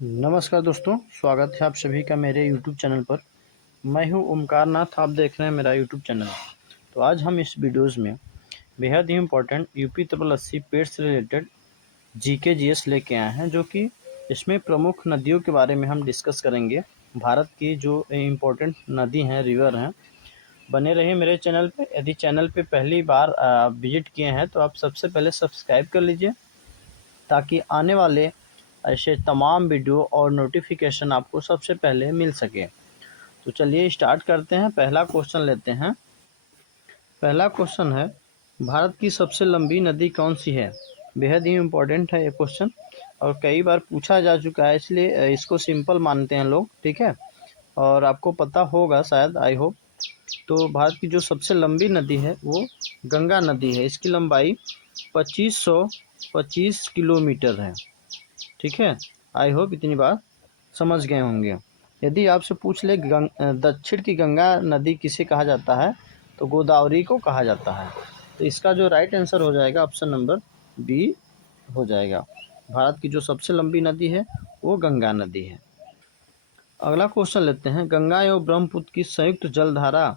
नमस्कार दोस्तों, स्वागत है आप सभी का मेरे यूट्यूब चैनल पर। मैं हूं ओमकार नाथ, आप देख रहे हैं मेरा यूट्यूब चैनल। तो आज हम इस वीडियोज़ में बेहद ही important UP triple SC PET से रिलेटेड जीके जीएस लेके आए हैं, जो कि इसमें प्रमुख नदियों के बारे में हम डिस्कस करेंगे। भारत की जो इम्पोर्टेंट नदी हैं, रिवर हैं। बने रहिए मेरे चैनल पे। यदि चैनल पे पहली बार विजिट किए हैं तो आप सबसे पहले सब्सक्राइब कर लीजिए, ताकि आने वाले ऐसे तमाम वीडियो और नोटिफिकेशन आपको सबसे पहले मिल सके। तो चलिए स्टार्ट करते हैं। पहला क्वेश्चन लेते हैं। पहला क्वेश्चन है, भारत की सबसे लंबी नदी कौन सी है? बेहद ही इम्पोर्टेंट है ये क्वेश्चन, और कई बार पूछा जा चुका है, इसलिए इसको सिंपल मानते हैं लोग, ठीक है। और आपको पता होगा शायद, आई होप। तो भारत की जो सबसे लंबी नदी है वो गंगा नदी है। इसकी लंबाई 2525 किलोमीटर है, ठीक है। आई होप इतनी बात समझ गए होंगे। यदि आपसे पूछ ले दक्षिण की गंगा नदी किसे कहा जाता है, तो गोदावरी को कहा जाता है। तो इसका जो राइट आंसर हो जाएगा ऑप्शन नंबर बी हो जाएगा। भारत की जो सबसे लंबी नदी है वो गंगा नदी है। अगला क्वेश्चन लेते हैं। गंगा एवं ब्रह्मपुत्र की संयुक्त जलधारा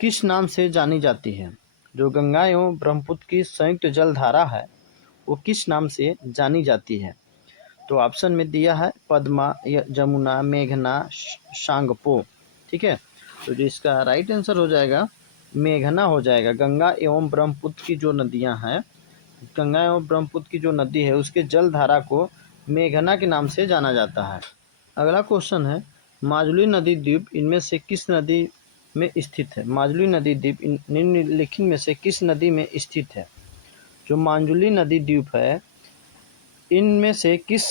किस नाम से जानी जाती है? जो गंगा एवं ब्रह्मपुत्र की संयुक्त जलधारा है वो किस नाम से जानी जाती है? तो ऑप्शन में दिया है पद्मा, जमुना, मेघना, सांगपो, ठीक है। तो जो इसका राइट आंसर हो जाएगा मेघना हो जाएगा। गंगा एवं ब्रह्मपुत्र की जो नदियां हैं, गंगा एवं ब्रह्मपुत्र की जो नदी है उसके जल धारा को मेघना के नाम से जाना जाता है। अगला क्वेश्चन है, माजुली नदी द्वीप इनमें से किस नदी में स्थित है? माजुली नदी द्वीप निम्नलिखित में से किस नदी में स्थित है? जो माजुली नदी द्वीप है इनमें से किस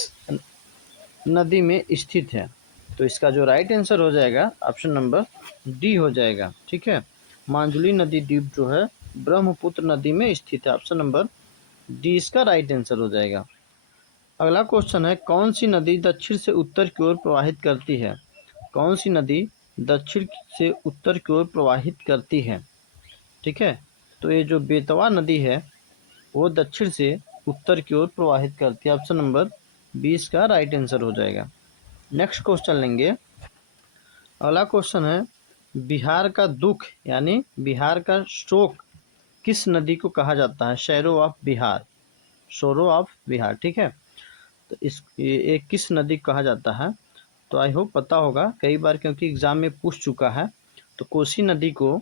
नदी में स्थित है? तो इसका जो राइट आंसर हो जाएगा ऑप्शन नंबर डी हो जाएगा, ठीक है। माजुली नदी द्वीप जो है ब्रह्मपुत्र नदी में स्थित है। ऑप्शन नंबर डी इसका राइट आंसर हो जाएगा। अगला क्वेश्चन है, कौन सी नदी दक्षिण से उत्तर की ओर प्रवाहित करती है? कौन सी नदी दक्षिण से उत्तर की ओर प्रवाहित करती है? ठीक है। तो ये जो बेतवा नदी है वो दक्षिण से उत्तर की ओर प्रवाहित करती है। ऑप्शन नंबर 20 का राइट आंसर हो जाएगा। नेक्स्ट क्वेश्चन लेंगे। अगला क्वेश्चन है, बिहार का दुख यानी बिहार का शोक किस नदी को कहा जाता है? Sorrow of Bihar, sorrow of Bihar, ठीक है। तो ये किस नदी को कहा जाता है? तो आई होप पता होगा, कई बार क्योंकि एग्जाम में पूछ चुका है। तो कोसी नदी को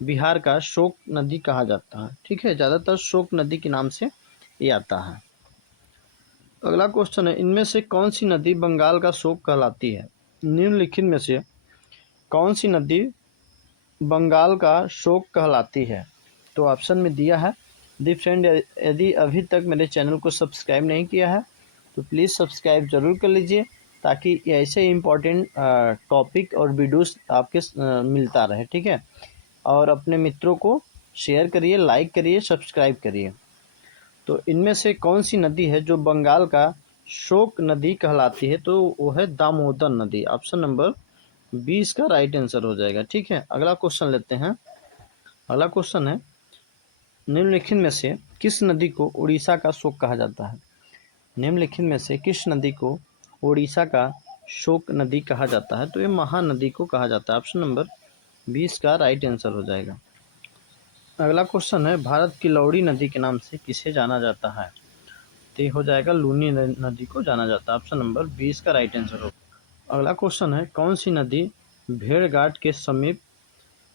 बिहार का शोक नदी कहा जाता है, ठीक है। ज़्यादातर शोक नदी के नाम से ये आता है। अगला क्वेश्चन है, इनमें से कौन सी नदी बंगाल का शोक कहलाती है? निम्नलिखित में से कौन सी नदी बंगाल का शोक कहलाती है? तो ऑप्शन में दिया है। दी फ्रेंड, यदि अभी तक मेरे चैनल को सब्सक्राइब नहीं किया है तो प्लीज़ सब्सक्राइब ज़रूर कर लीजिए, ताकि ऐसे इम्पोर्टेंट टॉपिक और वीडियोस आपके मिलता रहे, ठीक है। और अपने मित्रों को शेयर करिए, लाइक करिए, सब्सक्राइब करिए। तो इनमें से कौन सी नदी है जो बंगाल का शोक नदी कहलाती है? तो वो है दामोदर नदी। ऑप्शन नंबर 20 का राइट आंसर हो जाएगा, ठीक है। अगला क्वेश्चन लेते हैं। अगला क्वेश्चन है, निम्नलिखित में से किस नदी को उड़ीसा का शोक कहा जाता है? निम्नलिखित में से किस नदी को उड़ीसा का शोक नदी कहा जाता है? तो ये महानदी को कहा जाता है। ऑप्शन नंबर 20 का राइट आंसर हो जाएगा। अगला क्वेश्चन है, भारत की लौड़ी नदी के नाम से किसे जाना जाता है? तो ये हो जाएगा लूनी नदी को जाना जाता है। ऑप्शन नंबर 20 का राइट आंसर हो। अगला क्वेश्चन है, कौन सी नदी भेड़घाट के समीप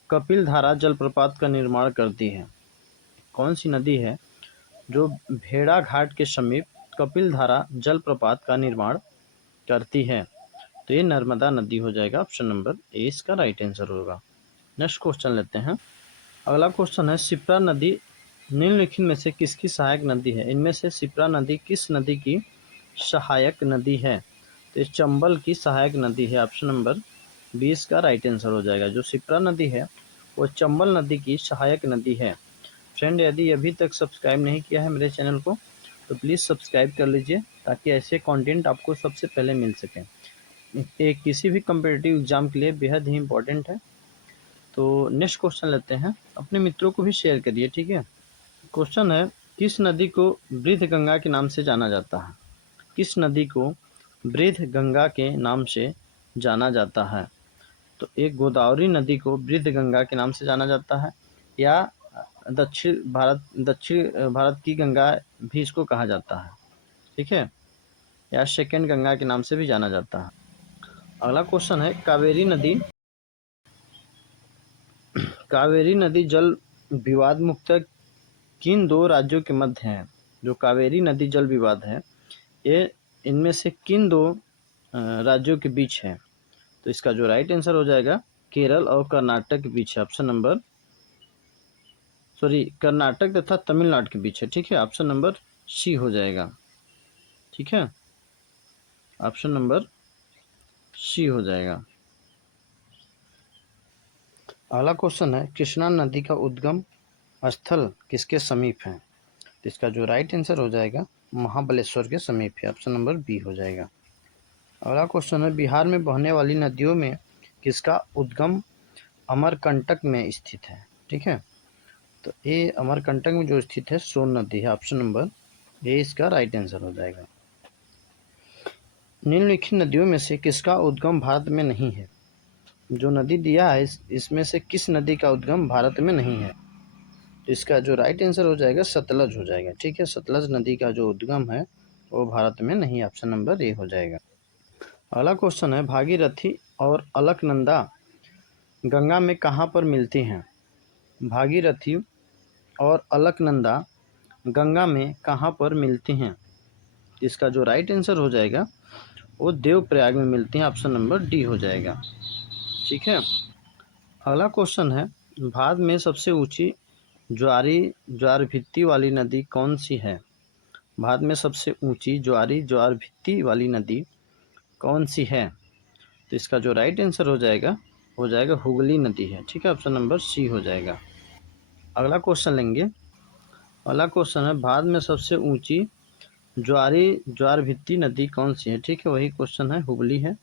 कपिलधारा जलप्रपात का निर्माण करती है? कौन सी नदी है जो भेड़ा घाट के समीप कपिलधारा जलप्रपात का निर्माण करती है? तो ये नर्मदा नदी हो जाएगा। ऑप्शन नंबर ए इसका राइट आंसर होगा। नेक्स्ट क्वेश्चन लेते हैं। अगला क्वेश्चन है, शिप्रा नदी निम्नलिखित में से किसकी सहायक नदी है? इनमें से शिप्रा नदी किस नदी की सहायक नदी है? तो ये चंबल की सहायक नदी है। ऑप्शन नंबर 20 का राइट आंसर हो जाएगा। जो शिप्रा नदी है वो चंबल नदी की सहायक नदी है। फ्रेंड, यदि अभी तक सब्सक्राइब नहीं किया है मेरे चैनल को तो प्लीज़ सब्सक्राइब कर लीजिए, ताकि ऐसे कंटेंट आपको सबसे पहले मिल सके। एक किसी भी कम्पिटिटिव एग्जाम के लिए बेहद ही इम्पोर्टेंट है। तो नेक्स्ट क्वेश्चन लेते हैं। अपने मित्रों को भी शेयर करिए, ठीक है। क्वेश्चन है, किस नदी को वृद्ध गंगा के नाम से जाना जाता है? किस नदी को वृद्ध गंगा के नाम से जाना जाता है? तो एक गोदावरी नदी को वृद्ध गंगा के नाम से जाना जाता है, या दक्षिण भारत की गंगा भी इसको कहा जाता है, ठीक है, या सेकेंड गंगा के नाम से भी जाना जाता है। अगला क्वेश्चन है, कावेरी नदी जल विवाद मुक्त किन दो राज्यों के मध्य है? जो कावेरी नदी जल विवाद है, ये इनमें से किन दो राज्यों के बीच है? तो इसका जो राइट आंसर हो जाएगा केरल और कर्नाटक के बीच है। कर्नाटक तथा तमिलनाडु के बीच है, ठीक है। ऑप्शन नंबर सी हो जाएगा, ठीक है, ऑप्शन नंबर सी हो जाएगा। अगला क्वेश्चन है, कृष्णा नदी का उद्गम स्थल किसके समीप है? तो इसका जो राइट आंसर हो जाएगा महाबलेश्वर के समीप है। ऑप्शन नंबर बी हो जाएगा। अगला क्वेश्चन है, बिहार में बहने वाली नदियों में किसका उद्गम अमरकंटक में स्थित है? ठीक है, तो ये अमरकंटक में जो स्थित है सोन नदी है। ऑप्शन नंबर ए इसका राइट आंसर हो जाएगा। निम्नलिखित नदियों में से किसका उद्गम भारत में नहीं है? जो नदी दिया है इसमें से किस नदी का उद्गम भारत में नहीं है? तो इसका जो राइट आंसर हो जाएगा सतलज हो जाएगा, ठीक है। सतलज नदी का जो उद्गम है वो भारत में नहीं, ऑप्शन नंबर ए हो जाएगा। अगला क्वेश्चन है, भागीरथी और अलकनंदा गंगा में कहाँ पर मिलती हैं? भागीरथी और अलकनंदा गंगा में कहाँ पर मिलती हैं? इसका जो राइट आंसर हो जाएगा वो देवप्रयाग में मिलती हैं। ऑप्शन नंबर डी हो जाएगा, ठीक है। अगला क्वेश्चन है, भारत में सबसे ऊंची ज्वार भित्ति वाली नदी कौन सी है? भारत में सबसे ऊंची ज्वार भित्ति वाली नदी कौन सी है? तो इसका जो राइट आंसर हो जाएगा हुगली नदी है, ठीक है। ऑप्शन नंबर सी हो जाएगा। अगला क्वेश्चन लेंगे। अगला क्वेश्चन है, भारत में सबसे ऊंची ज्वार भित्ति नदी कौन सी है? ठीक है, वही क्वेश्चन है, हुगली है,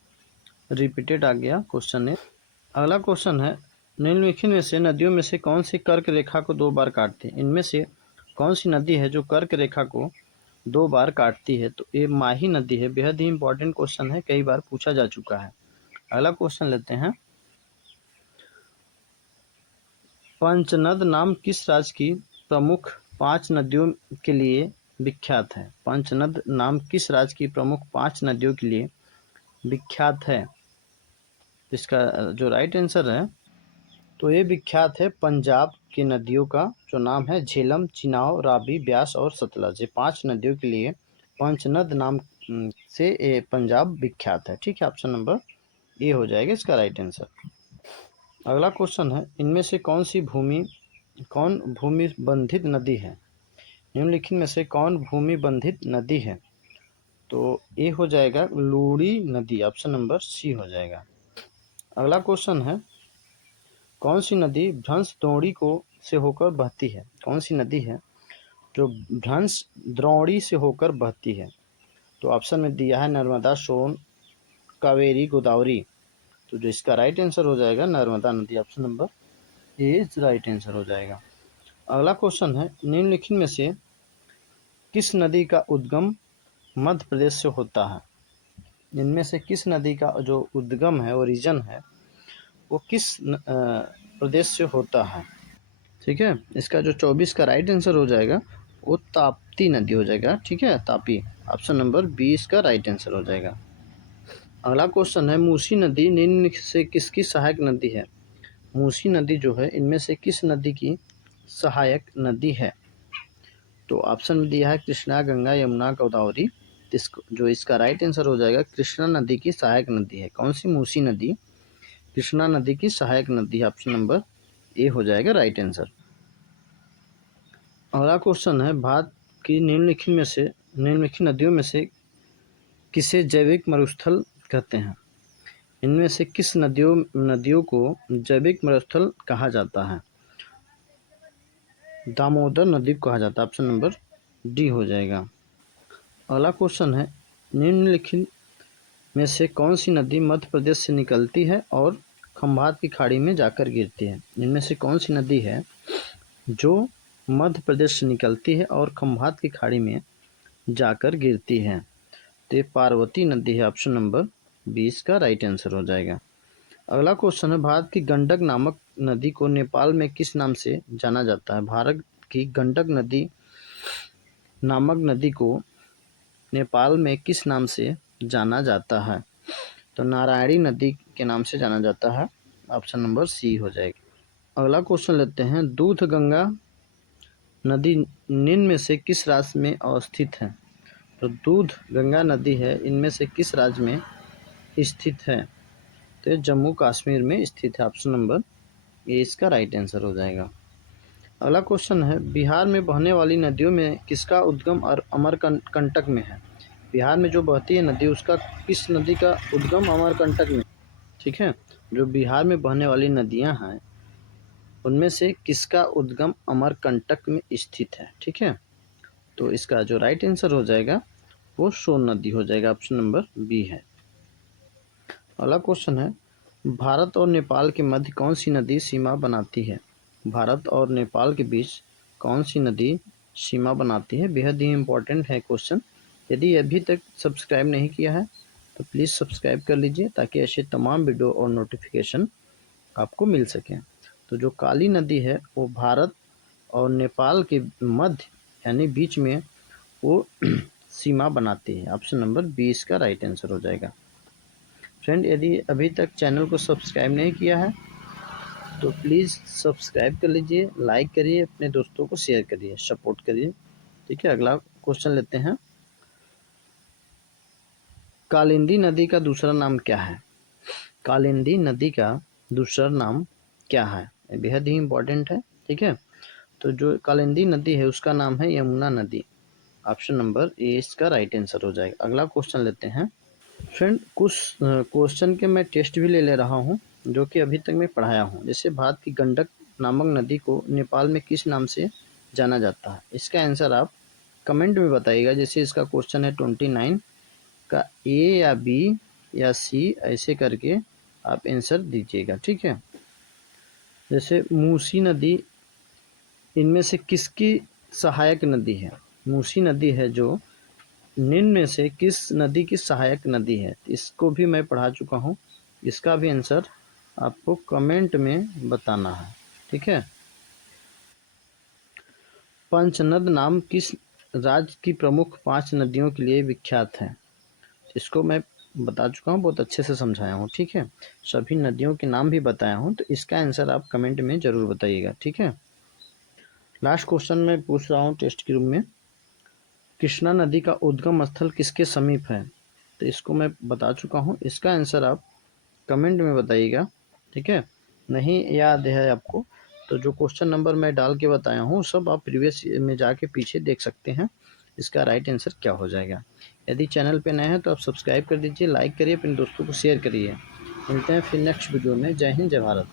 रिपीटेड आ गया क्वेश्चन है। अगला क्वेश्चन है, निम्नलिखित में से नदियों में से कौन सी कर्क रेखा को 2 बार काटती है? इनमें से कौन सी नदी है जो कर्क रेखा को 2 बार काटती है? तो ये माही नदी है। बेहद ही इंपॉर्टेंट क्वेश्चन है, कई बार पूछा जा चुका है। अगला क्वेश्चन लेते हैं, पंचनद नाम किस राज्य की प्रमुख 5 नदियों के लिए विख्यात है? पंचनद नाम किस राज्य की प्रमुख 5 नदियों के लिए विख्यात है? इसका जो राइट आंसर है तो ये विख्यात है पंजाब की नदियों का जो नाम है झेलम, चिनाब, रावी, ब्यास और सतलज। ये 5 नदियों के लिए पंचनद नाम से ये पंजाब विख्यात है, ठीक है। ऑप्शन नंबर ए हो जाएगा इसका राइट आंसर। अगला क्वेश्चन है, इनमें से कौन भूमि बंधित नदी है? निम्नलिखित में से कौन भूमि बंधित नदी है? तो ए हो जाएगा लूड़ी नदी। ऑप्शन नंबर सी हो जाएगा। अगला क्वेश्चन है, कौन सी नदी भ्रंश द्रोणी से होकर बहती है? कौन सी नदी है जो भ्रंश द्रोणी से होकर बहती है? तो ऑप्शन में दिया है नर्मदा, सोन, कावेरी, गोदावरी। तो जो इसका राइट आंसर हो जाएगा नर्मदा नदी। Option number A right answer हो जाएगा। अगला क्वेश्चन है, निम्नलिखित में से किस नदी का उद्गम मध्य प्रदेश से होता है? इनमें से किस नदी का जो उद्गम है, ओरिजिन है, वो किस प्रदेश से होता है? ठीक है, इसका जो 24 का राइट आंसर हो जाएगा वो ताप्ती नदी हो जाएगा, ठीक है, तापी। ऑप्शन नंबर 20 का राइट आंसर हो जाएगा। अगला क्वेश्चन है, मूसी नदी निम्न से किसकी सहायक नदी है? मूसी नदी जो है इनमें से किस नदी की सहायक नदी है? तो ऑप्शन में दिया है कृष्णा, गंगा, यमुना, गोदावरी। जो इसका राइट आंसर हो जाएगा कृष्णा नदी की सहायक नदी है। कौन सी? मूसी नदी कृष्णा नदी की सहायक नदी है। ऑप्शन नंबर ए हो जाएगा राइट आंसर। अगला क्वेश्चन है, भारत की निम्नलिखित नदियों में से किसे जैविक मरुस्थल कहते हैं? इनमें से किस नदियों को जैविक मरुस्थल कहा जाता है? दामोदर नदी को कहा जाता है। ऑप्शन नंबर डी हो जाएगा। अगला क्वेश्चन है, निम्नलिखित में से कौन सी नदी मध्य प्रदेश से निकलती है और खंभात की खाड़ी में जाकर गिरती है? इनमें से कौन सी नदी है जो मध्य प्रदेश से निकलती है और खंभात की खाड़ी में जाकर गिरती है? तो ये पार्वती नदी है, ऑप्शन नंबर 20 का राइट आंसर हो जाएगा। अगला क्वेश्चन है, भारत की गंडक नामक नदी को नेपाल में किस नाम से जाना जाता है? भारत की गंडक नदी नामक नदी को नेपाल में किस नाम से जाना जाता है? तो नारायणी नदी के नाम से जाना जाता है, ऑप्शन नंबर सी हो जाएगा। अगला क्वेश्चन लेते हैं, दूध गंगा नदी निम्न में से किस राज्य में अवस्थित है? तो दूध गंगा नदी है, इनमें से किस राज्य में स्थित है? तो ये जम्मू कश्मीर में स्थित है, ऑप्शन नंबर ए इसका राइट आंसर हो जाएगा। अगला क्वेश्चन है, बिहार में बहने वाली नदियों में किसका उद्गम और अमरकंटक में है? बिहार में जो बहती है नदी, उसका किस नदी का उद्गम अमरकंटक में? ठीक है, जो बिहार में बहने वाली नदियां हैं उनमें से किसका उद्गम अमरकंटक में स्थित है? ठीक है, तो इसका जो राइट आंसर हो जाएगा वो सोन नदी हो जाएगा, ऑप्शन नंबर बी है। अगला क्वेश्चन है, भारत और नेपाल के मध्य कौन सी नदी सीमा बनाती है? भारत और नेपाल के बीच कौन सी नदी सीमा बनाती है? बेहद ही इम्पोर्टेंट है क्वेश्चन। यदि अभी तक सब्सक्राइब नहीं किया है तो प्लीज़ सब्सक्राइब कर लीजिए ताकि ऐसे तमाम वीडियो और नोटिफिकेशन आपको मिल सकें। तो जो काली नदी है वो भारत और नेपाल के मध्य यानी बीच में वो सीमा बनाती है, ऑप्शन नंबर 20 का राइट आंसर हो जाएगा। फ्रेंड, यदि अभी तक चैनल को सब्सक्राइब नहीं किया है तो प्लीज़ सब्सक्राइब कर लीजिए, लाइक करिए, अपने दोस्तों को शेयर करिए, सपोर्ट करिए। ठीक है, अगला क्वेश्चन लेते हैं, कालिंदी नदी का दूसरा नाम क्या है? कालिंदी नदी का दूसरा नाम क्या है? बेहद ही इम्पोर्टेंट है। ठीक है, तो जो कालिंदी नदी है उसका नाम है यमुना नदी, ऑप्शन नंबर ए इसका राइट आंसर हो जाएगा। अगला क्वेश्चन लेते हैं, फ्रेंड कुछ क्वेश्चन के मैं टेस्ट भी ले रहा हूँ जो कि अभी तक मैं पढ़ाया हूँ। जैसे भारत की गंडक नामक नदी को नेपाल में किस नाम से जाना जाता है? इसका आंसर आप कमेंट में बताइएगा। जैसे इसका क्वेश्चन है 29 का ए या बी या सी, ऐसे करके आप आंसर दीजिएगा। ठीक है, जैसे मूसी नदी इनमें से किसकी सहायक नदी है? मूसी नदी है जो निम्न में से किस नदी की सहायक नदी है? इसको भी मैं पढ़ा चुका हूँ, इसका भी आंसर आपको कमेंट में बताना है। ठीक है, पंचनद नाम किस राज्य की प्रमुख 5 नदियों के लिए विख्यात है? इसको मैं बता चुका हूँ, बहुत अच्छे से समझाया हूँ। ठीक है, सभी नदियों के नाम भी बताया हूँ, तो इसका आंसर आप कमेंट में ज़रूर बताइएगा। ठीक है, लास्ट क्वेश्चन मैं पूछ रहा हूँ टेस्ट के रूप में, कृष्णा नदी का उद्गम स्थल किसके समीप है? तो इसको मैं बता चुका हूँ, इसका आंसर आप कमेंट में बताइएगा। ठीक है, नहीं याद है आपको तो जो क्वेश्चन नंबर मैं डाल के बताया हूँ सब आप प्रीवियस में जाके पीछे देख सकते हैं, इसका राइट आंसर क्या हो जाएगा। यदि चैनल पे नए हैं तो आप सब्सक्राइब कर दीजिए, लाइक करिए, अपने दोस्तों को शेयर करिए। मिलते हैं फिर नेक्स्ट वीडियो में। जय हिंद, जय भारत।